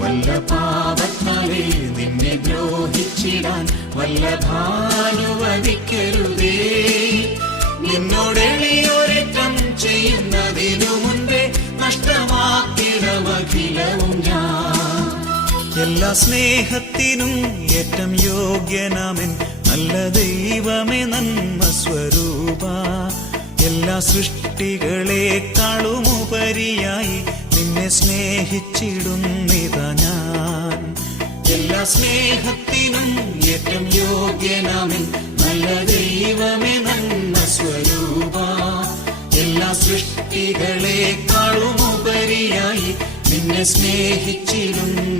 വല്ല പാപത്താലേ നിന്നെ ദ്രോഹിച്ചിടാൻ വല്ലഭാനുവദിക്കരുതേ. നിന്നോടെളിയൊരറ്റം ചെയ്യുന്നതിനു മുൻപേ നഷ്ടമാക്കിടമഖിലവും ഞാൻ. എല്ലാ സ്നേഹത്തിനും ഏറ്റം യോഗ്യനാമൻ നല്ല ദൈവമേ നന്മ സ്വരൂപ. എല്ലാ സൃഷ്ടികളെക്കാളുമുപരിയായി നിന്നെ സ്നേഹിച്ചിടുന്നിതാ ഞാൻ. എല്ലാ സ്നേഹത്തിനും ഏറ്റം യോഗ്യനാമൻ നല്ല ദൈവമേ നന്മ സ്വരൂപ. എല്ലാ സൃഷ്ടികളെക്കാളുമുപരിയായി നിന്നെ സ്നേഹിച്ചിടുന്നു